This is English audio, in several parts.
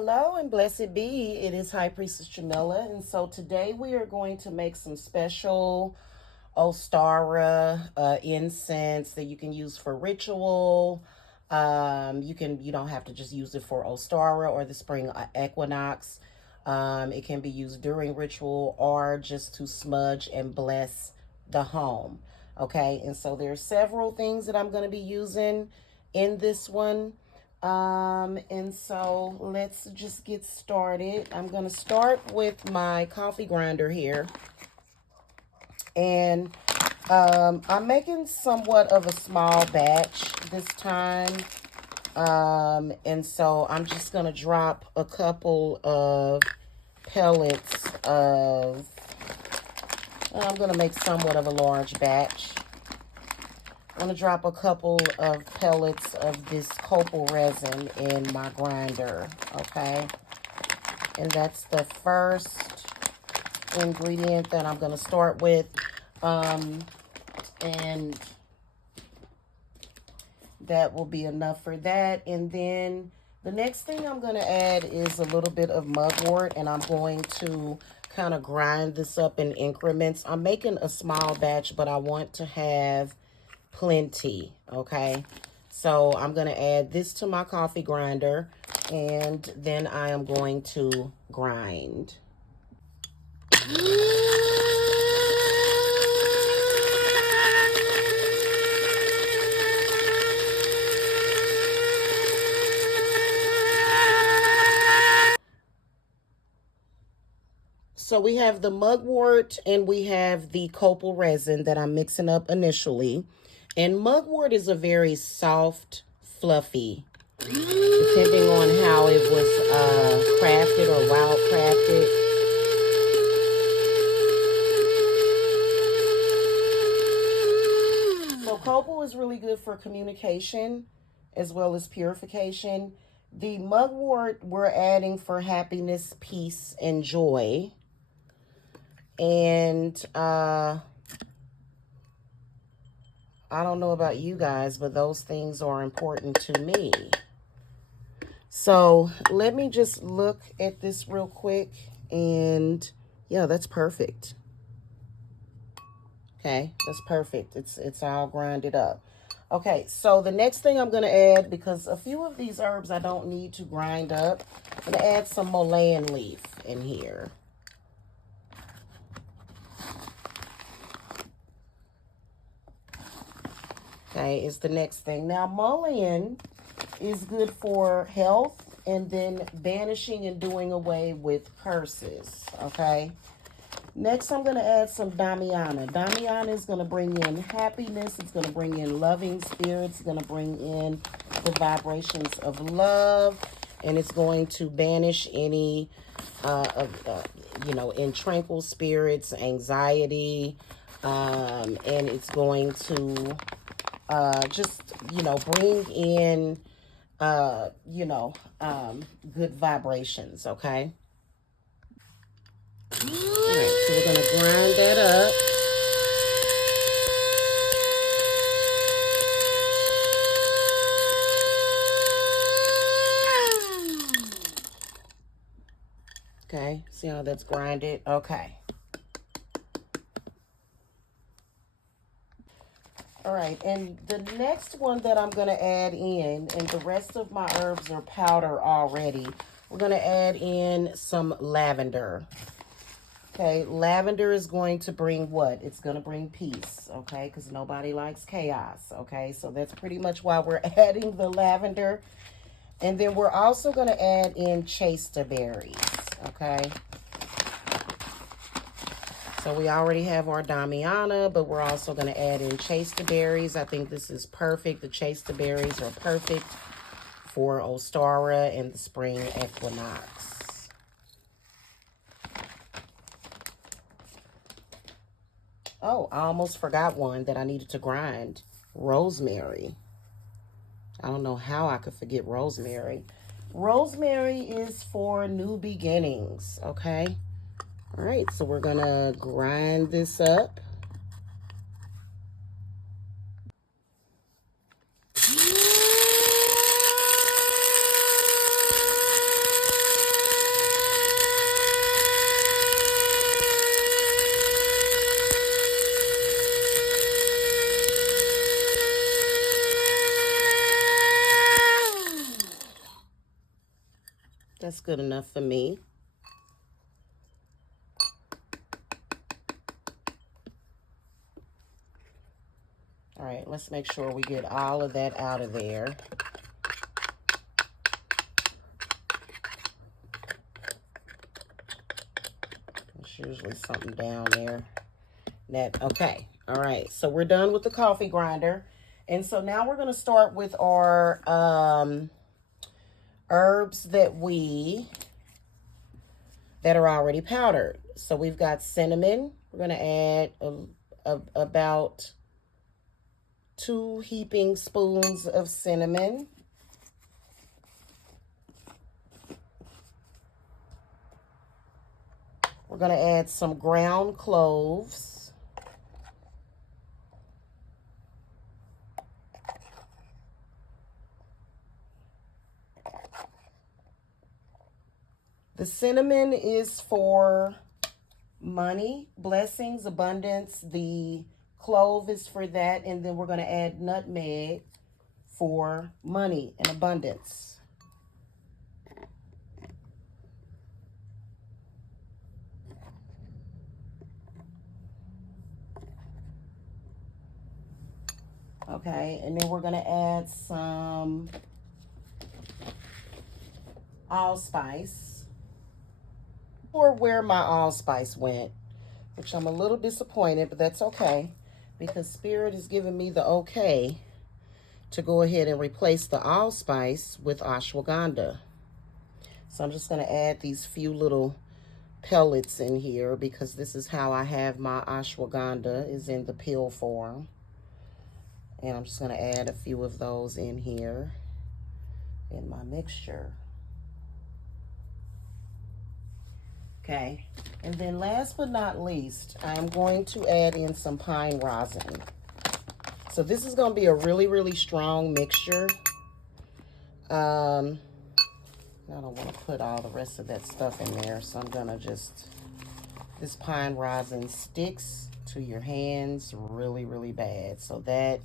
Hello and blessed be. It is High Priestess Jamila, and so today we are going to make some special Ostara incense that you can use for ritual. You don't have to just use it for Ostara or the spring equinox. It can be used during ritual or just to smudge and bless the home. Okay, and so there's several things that I'm going to be using in this one. And so let's just get started. I'm going to start with my coffee grinder here. And I'm making somewhat of a small batch this time. And so I'm just going to drop a couple of pellets of, I'm going to make somewhat of a large batch. I'm going to drop a couple of pellets of this copal resin in my grinder, okay? And that's the first ingredient that I'm going to start with. And that will be enough for that. And then the next thing I'm going to add is a little bit of mugwort, and I'm going to kind of grind this up in increments. I'm making a small batch, but I want to have plenty, okay? So I'm going to add this to my coffee grinder, and then I am going to grind. So we have the mugwort and we have the copal resin that I'm mixing up initially. And mugwort is a very soft, fluffy, depending on how it was crafted or wild crafted. So copal is really good for communication as well as purification. The mugwort we're adding for happiness, peace, and joy. And I don't know about you guys, but those things are important to me. So let me just look at this real quick. And yeah, that's perfect. Okay, that's perfect. It's all grinded up. Okay, so the next thing I'm going to add, because a few of these herbs I don't need to grind up, I'm going to add some mullein leaf in here. Okay, is the next thing. Now, mullein is good for health and then banishing and doing away with curses, okay? Next, I'm going to add some Damiana. Damiana is going to bring in happiness. It's going to bring in loving spirits. It's going to bring in the vibrations of love. And it's going to banish any, in tranquil spirits, anxiety. And it's going to bring in, good vibrations, okay? All right, so we're going to grind that up. Okay, see how that's grinded? Okay. All right, and the next one that I'm going to add in, and the rest of my herbs are powder already, we're going to add in some lavender. Okay, lavender is going to bring what? It's going to bring peace, okay, because nobody likes chaos, okay? So that's pretty much why we're adding the lavender. And then we're also going to add in chasteberries, okay? So we already have our Damiana, but we're also going to add in chasteberries. I think this is perfect. The chasteberries are perfect for Ostara and the spring equinox. Oh, I almost forgot one that I needed to grind. Rosemary. I don't know how I could forget rosemary. Rosemary is for new beginnings, okay? All right, so we're going to grind this up. That's good enough for me. All right, let's make sure we get all of that out of there. There's usually something down there. Okay, all right, so we're done with the coffee grinder. And so now we're going to start with our herbs that are already powdered. So we've got cinnamon. We're going to add about 2 heaping spoons of cinnamon. We're going to add some ground cloves. The cinnamon is for money, blessings, abundance. The clove is for that. And then we're going to add nutmeg for money and abundance. Okay, and then we're going to add some allspice. Or where my allspice went, which I'm a little disappointed, but that's okay, because Spirit is giving me the okay to go ahead and replace the allspice with ashwagandha. So I'm just going to add these few little pellets in here, because this is how I have my ashwagandha, is in the pill form. And I'm just going to add a few of those in here in my mixture. Okay, and then last but not least, I'm going to add in some pine rosin. So this is going to be a really, really strong mixture. I don't want to put all the rest of that stuff in there, so I'm going to just, this pine rosin sticks to your hands really, really bad. So that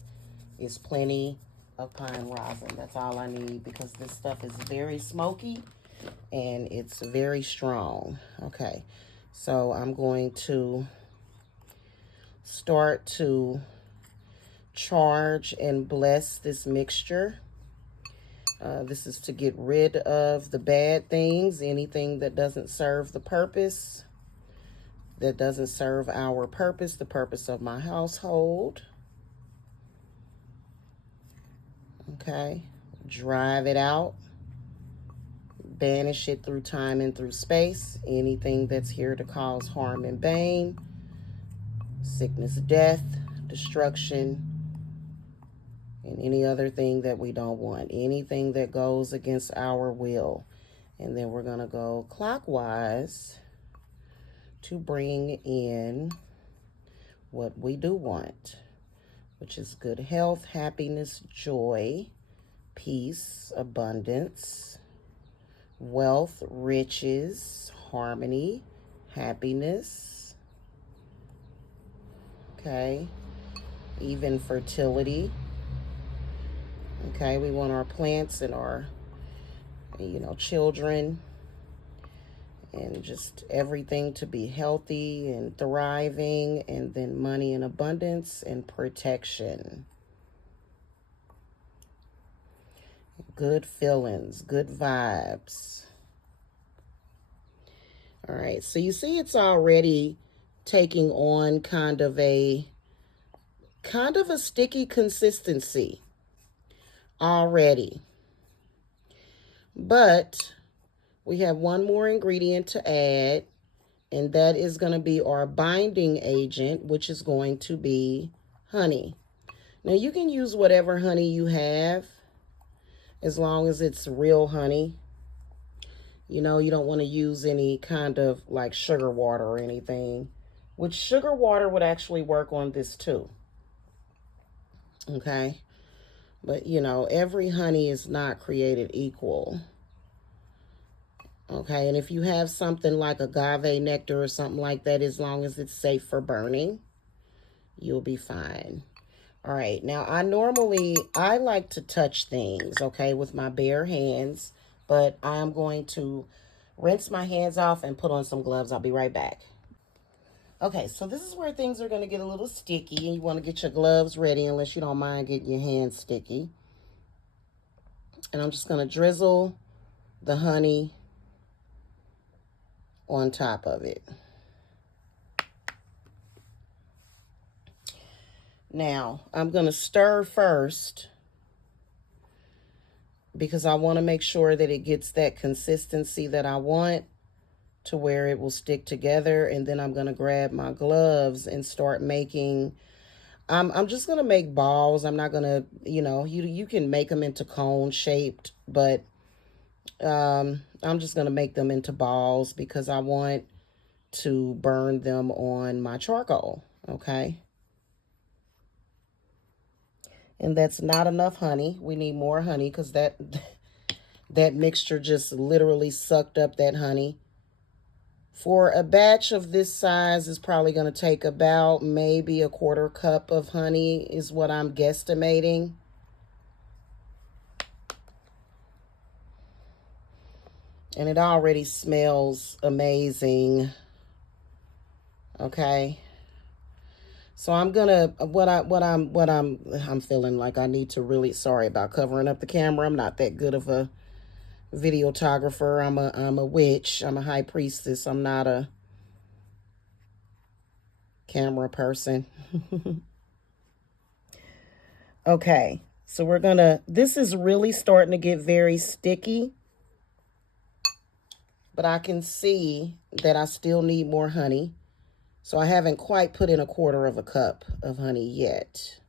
is plenty of pine rosin. That's all I need, because this stuff is very smoky and it's very strong. Okay, so I'm going to start to charge and bless this mixture. This is to get rid of the bad things, anything that doesn't serve the purpose, that doesn't serve our purpose, the purpose of my household. Okay, drive it out. Banish it through time and through space. Anything that's here to cause harm and bane, sickness, death, destruction, and any other thing that we don't want. Anything that goes against our will. And then we're going to go clockwise to bring in what we do want, which is good health, happiness, joy, peace, abundance, wealth, riches, harmony, happiness. Okay, even fertility. Okay, we want our plants and our, children and just everything to be healthy and thriving, and then money and abundance and protection. Good feelings, good vibes. All right, so you see it's already taking on kind of a sticky consistency already. But we have one more ingredient to add, and that is going to be our binding agent, which is going to be honey. Now, you can use whatever honey you have, as long as it's real honey. You don't want to use any kind of like sugar water or anything, which sugar water would actually work on this too. Okay. But, every honey is not created equal. Okay. And if you have something like agave nectar or something like that, as long as it's safe for burning, you'll be fine. All right. Now, I like to touch things, okay, with my bare hands. But I'm going to rinse my hands off and put on some gloves. I'll be right back. Okay, so this is where things are going to get a little sticky, and you want to get your gloves ready unless you don't mind getting your hands sticky. And I'm just going to drizzle the honey on top of it. Now, I'm going to stir first because I want to make sure that it gets that consistency that I want to where it will stick together. And then I'm going to grab my gloves and start making, I'm just going to make balls. I'm not going to, you can make them into cone shaped, but I'm just going to make them into balls because I want to burn them on my charcoal. Okay. And that's not enough honey. We need more honey because that mixture just literally sucked up that honey. For a batch of this size is probably going to take about maybe a 1/4 cup of honey is what I'm guesstimating. And it already smells amazing. Okay. So I'm gonna I'm feeling like I need to really, sorry about covering up the camera. I'm not that good of a videographer. I'm a witch. I'm a high priestess. I'm not a camera person. Okay. So this is really starting to get very sticky. But I can see that I still need more honey. So I haven't quite put in a 1/4 cup of honey yet.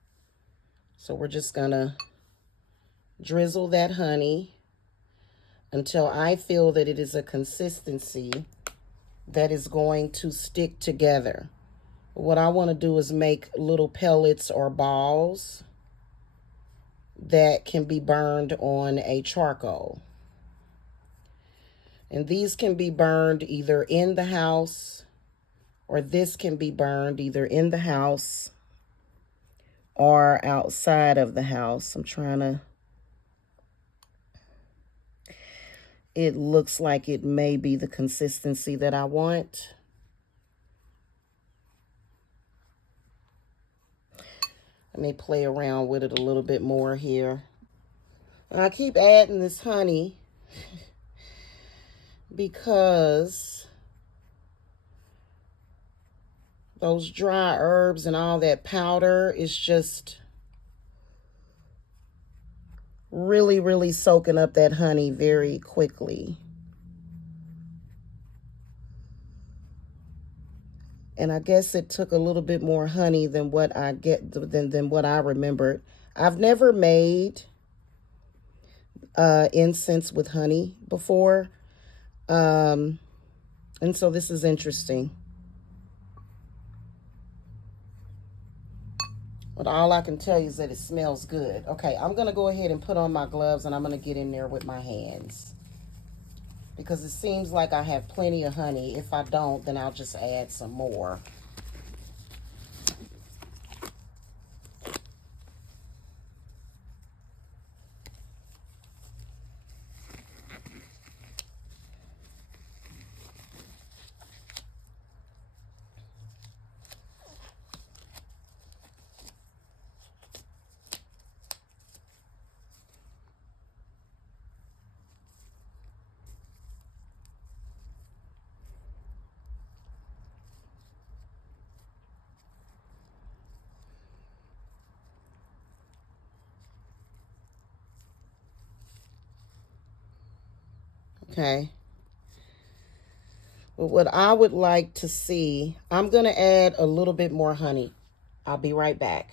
So we're just gonna drizzle that honey until I feel that it is a consistency that is going to stick together. What I want to do is make little pellets or balls that can be burned on a charcoal. And these can be burned either in the house, or this can be burned either in the house or outside of the house. It looks like it may be the consistency that I want. Let me play around with it a little bit more here. And I keep adding this honey because those dry herbs and all that powder is just really, really soaking up that honey very quickly. And I guess it took a little bit more honey than what than what I remembered. I've never made incense with honey before. And so this is interesting. But all I can tell you is that it smells good. Okay, I'm going to go ahead and put on my gloves and I'm going to get in there with my hands. Because it seems like I have plenty of honey. If I don't, then I'll just add some more. Okay. But what I would like to see, I'm going to add a little bit more honey. I'll be right back.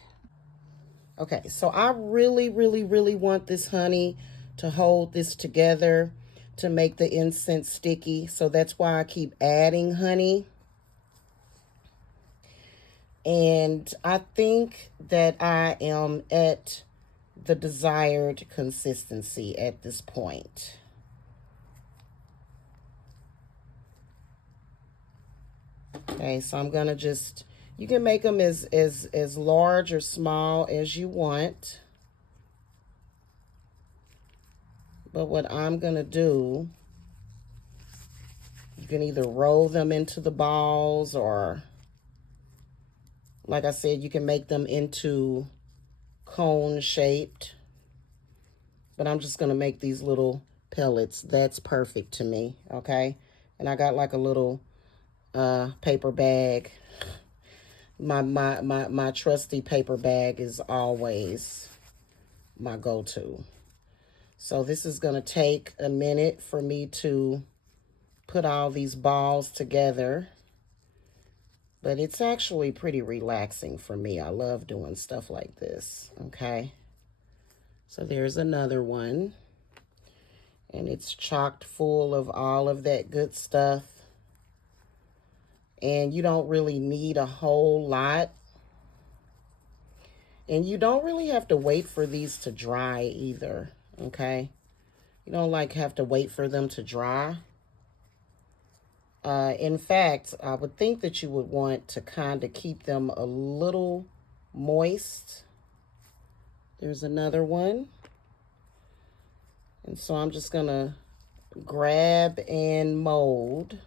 Okay, so I really, really, really want this honey to hold this together to make the incense sticky. So that's why I keep adding honey. And I think that I am at the desired consistency at this point. Okay, so I'm gonna just, you can make them as large or small as you want. But what I'm going to do, you can either roll them into the balls, or like I said, you can make them into cone shaped. But I'm just going to make these little pellets. That's perfect to me, okay? And I got like a little paper bag. My trusty paper bag is always my go-to. So this is going to take a minute for me to put all these balls together. But it's actually pretty relaxing for me. I love doing stuff like this, okay? So there's another one. And it's chocked full of all of that good stuff. And you don't really need a whole lot. And you don't really have to wait for these to dry either, okay? You don't like have to wait for them to dry. In fact, I would think that you would want to kind of keep them a little moist. There's another one. And so I'm just going to grab and mold.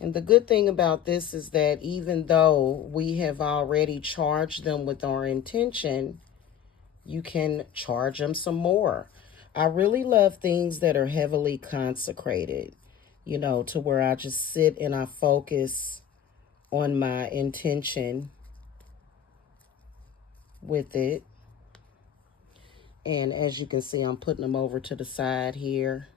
And the good thing about this is that even though we have already charged them with our intention, you can charge them some more. I really love things that are heavily consecrated, you know, to where I just sit and I focus on my intention with it. And as you can see, I'm putting them over to the side here.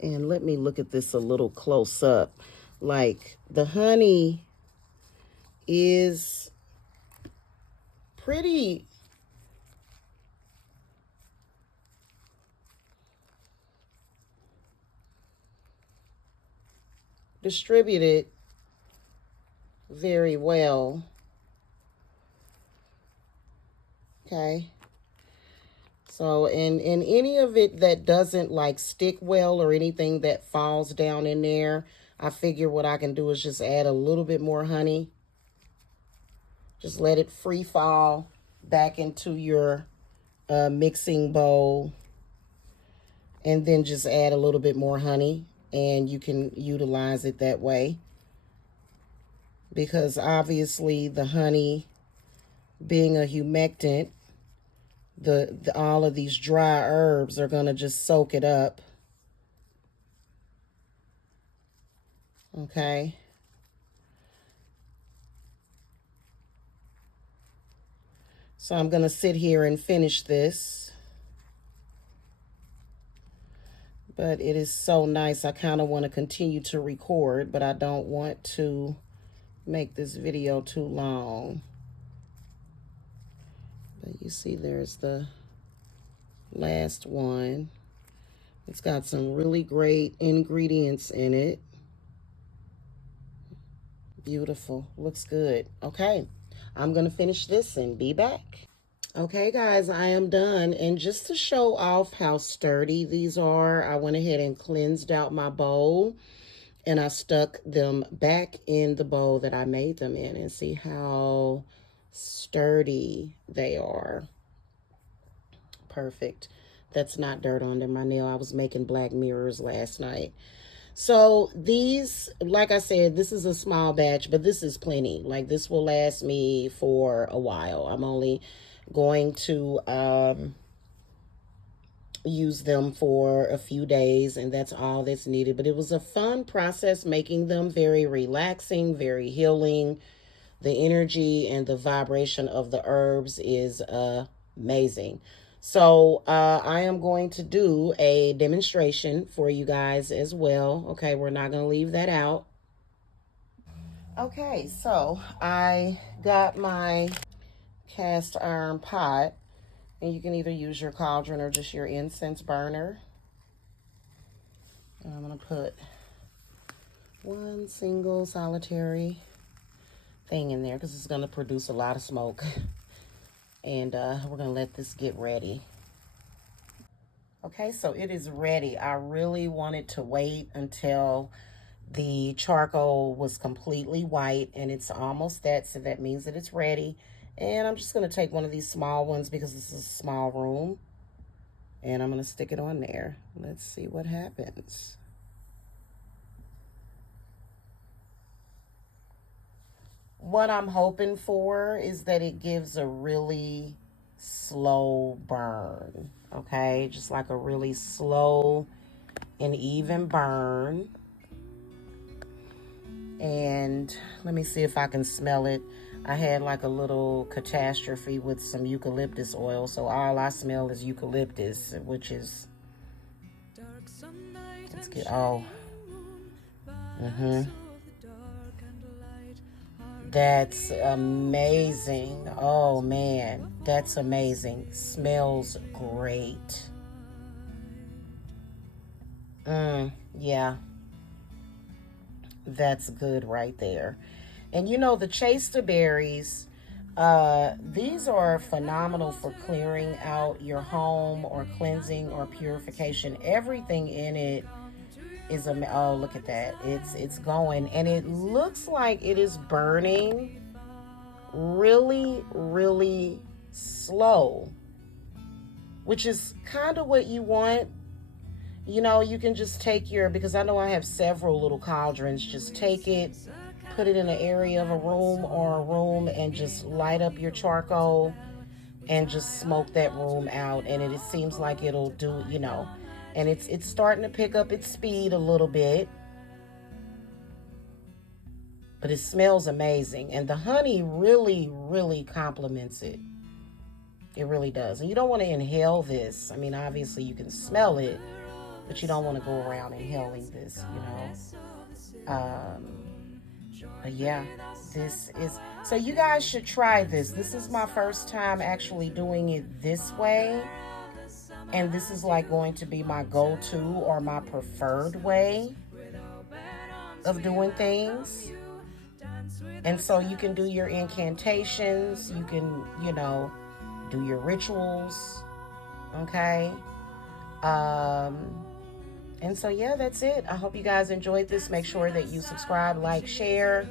And let me look at this a little close up. Like, the honey is pretty distributed very well. Okay. So, and any of it that doesn't like stick well or anything that falls down in there, I figure what I can do is just add a little bit more honey. Just let it free fall back into your mixing bowl. And then just add a little bit more honey. And you can utilize it that way. Because obviously the honey, being a humectant, all of these dry herbs are going to just soak it up. Okay. So I'm going to sit here and finish this. But it is so nice. I kind of want to continue to record, but I don't want to make this video too long. But you see there's the last one. It's got some really great ingredients in it. Beautiful. Looks good. Okay. I'm going to finish this and be back. Okay, guys, I am done. And just to show off how sturdy these are, I went ahead and cleansed out my bowl. And I stuck them back in the bowl that I made them in. And see how sturdy they are. Perfect. That's not dirt under my nail. I was making black mirrors last night. So these, like I said, this is a small batch, but this is plenty. Like, this will last me for a while. I'm only going to use them for a few days, and that's all that's needed. But it was a fun process making them, very relaxing, very healing. The energy and the vibration of the herbs is amazing. So I am going to do a demonstration for you guys as well. Okay, we're not going to leave that out. Okay, so I got my cast iron pot, and you can either use your cauldron or just your incense burner. And I'm going to put one single solitary thing in there because it's going to produce a lot of smoke. And we're going to let this get ready. Okay, so it is ready. I really wanted to wait until the charcoal was completely white, and it's almost that, so that means that it's ready. And I'm just going to take one of these small ones because this is a small room, and I'm going to stick it on there. Let's see what happens. What I'm hoping for is that it gives a really slow burn, okay? Just like a really slow and even burn. And let me see if I can smell it. I had like a little catastrophe with some eucalyptus oil, so all I smell is eucalyptus, which is, let's get, oh, that's amazing. Oh man, that's amazing. Smells great. Yeah, that's good right there. And you know, the chaster berries, these are phenomenal for clearing out your home or cleansing or purification. Everything in it is oh, look at that. It's going, and it looks like it is burning really, really slow, which is kind of what you want. You know, you can just take your, because I know I have several little cauldrons, just take it, put it in an area of a room or a room, and just light up your charcoal and just smoke that room out. And it seems like it'll do, you know, and it's starting to pick up its speed a little bit, but it smells amazing. And the honey really, really complements it. It really does. And you don't want to inhale this. I mean, obviously you can smell it, but you don't want to go around inhaling this, you know. But yeah, this is, so you guys should try this. This is my first time actually doing it this way. And this is like going to be my go-to or my preferred way of doing things. And so you can do your incantations. You can, you know, do your rituals. Okay. And so, yeah, that's it. I hope you guys enjoyed this. Make sure that you subscribe, like, share.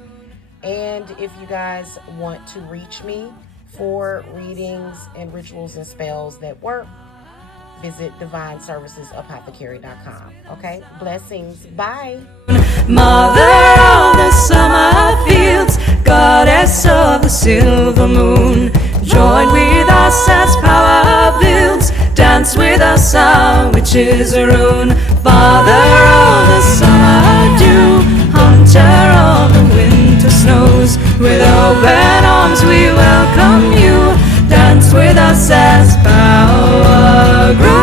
And if you guys want to reach me for readings and rituals and spells that work, visit divineservicesapothecary.com. Okay? Blessings. Bye. Mother of the summer fields, goddess of the silver moon, join with us as power builds, dance with us, our witches rune. Father of the summer dew, hunter of the winter snows, with open arms we welcome you, dance with us as power grows.